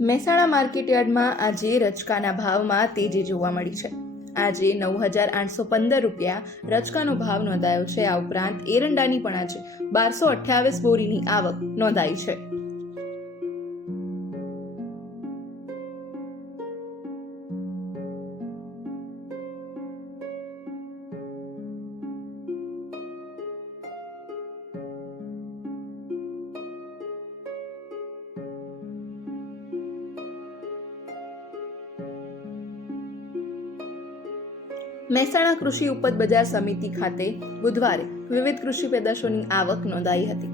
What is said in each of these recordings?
મહેસાણા માર્કેટયાર્ડમાં આજે રચકાના ભાવમાં તેજી જોવા મળી છે. આજે 9,815 રૂપિયા રચકાનો ભાવ નોંધાયો છે. આ ઉપરાંત એરંડાની પણ આજે 1228 બોરીની આવક નોંધાઈ છે. મહેસાણા કૃષિ ઉપજ બજાર સમિતિ ખાતે બુધવારે વિવિધ કૃષિ પેદાશોની આવક નોંધાઈ હતી.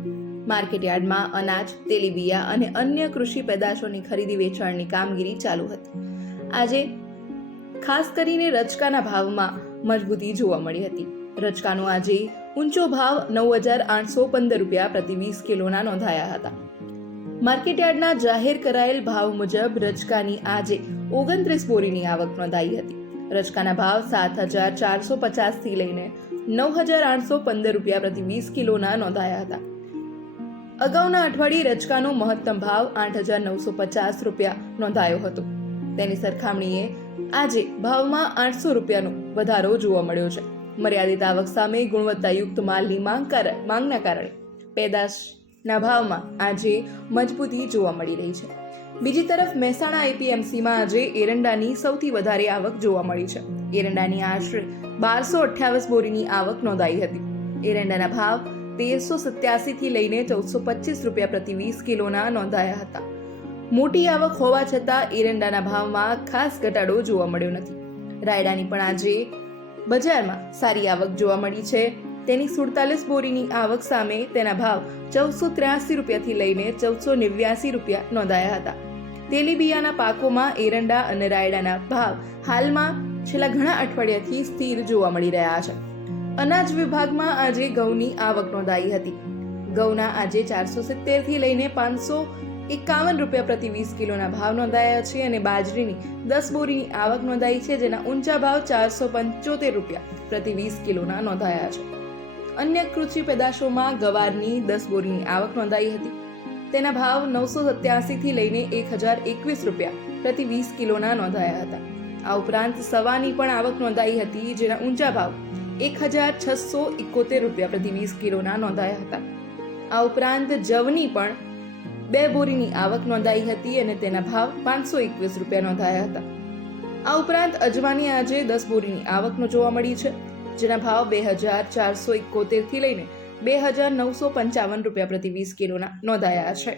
માર્કેટયાર્ડમાં અનાજ, તેલીબિયા અને અન્ય કૃષિ પેદાશોની ખરીદી વેચાણની કામગીરી ચાલુ હતી. આજે ખાસ કરીને રચકાના ભાવમાં મજબૂતી જોવા મળી હતી. રચકાનો આજે ઊંચો ભાવ 9,815 રૂપિયા પ્રતિ 20 કિલોના નોંધાયા હતા. માર્કેટયાર્ડના જાહેર કરાયેલ ભાવ મુજબ રચકાની આજે 29 બોરીની આવક નોંધાઈ હતી. રચકાના ભાવ 7,450 થી લઈને 9,815 રૂપિયા પ્રતિ 20 કિલોના નોંધાયા હતા. અગાઉના અઠવાડિયે રચકાનો મહત્તમ ભાવ 8,950 રૂપિયા નોંધાયો હતો. તેની સરખામણીએ આજે ભાવમાં 800 રૂપિયાનો વધારો જોવા મળ્યો છે. મર્યાદિત આવક સામે ગુણવત્તાયુક્ત માલની માંગના કારણે પેદાશના ભાવમાં આજે મજબૂતી જોવા મળી રહી છે. બીજી તરફ મહેસાણા એપીએમસીમાં આજે એરંડાની સૌથી વધારે આવક જોવા મળી છે. એરંડાની આશરે 1228 બોરીની આવક નોંધાઈ હતી. એરંડાના ભાવ 1387 થી લઈને 1425 રૂપિયા પ્રતિ 20 કિલોના નોંધાયા હતા. મોટી આવક હોવા છતાં એરંડાના ભાવમાં ખાસ ઘટાડો જોવા મળ્યો નથી. રાયડાની પણ આજે બજારમાં સારી આવક જોવા મળી છે. તેની 47 બોરીની આવક સામે તેના ભાવ 1483 રૂપિયાથી લઈને 1489 રૂપિયા નોંધાયા હતા. તેલીબિયાના પાકોમાં એરંડા અને રાયડાના ભાવ હાલમાં છેલ્લા ઘણા અઠવાડિયાથી સ્થિર જોવા મળી રહ્યા છે. અનાજ વિભાગમાં આજે ઘઉંની આવક નોંધાઈ હતી. ઘઉંના આજે 470 થી લઈને 551 રૂપિયા પ્રતિ 20 કિલોના ભાવ નોંધાયા છે અને બાજરીની 10 બોરીની આવક નોંધાઈ છે, જેના ઊંચા ભાવ 475 રૂપિયા પ્રતિ 20 કિલોના નોંધાયા છે. અન્ય કૃષિ પેદાશોમાં ગવારની 10 બોરીની આવક નોંધાઈ હતી. તેના ભાવ 987 થી લઈને 1,021 રૂપિયા પ્રતિ 20 કિલોના નોંધાયા હતા. આ ઉપરાંત સવાની પણ આવક નોંધાઈ હતી, જેના ઊંચા ભાવ 1,671 રૂપિયા પ્રતિ 20 કિલોના નોંધાયા હતા. આ ઉપરાંત જવની પણ 2 બોરીની આવક નોંધાઈ હતી અને તેના ભાવ 521 રૂપિયા નોંધાયા હતા. આ ઉપરાંત અજમાની આજે 10 બોરીની આવક જોવા મળી છે, જેના ભાવ 2,471 થી લઈને 2,955 રૂપિયા પ્રતિ 20 કિલોના નોંધાયા છે.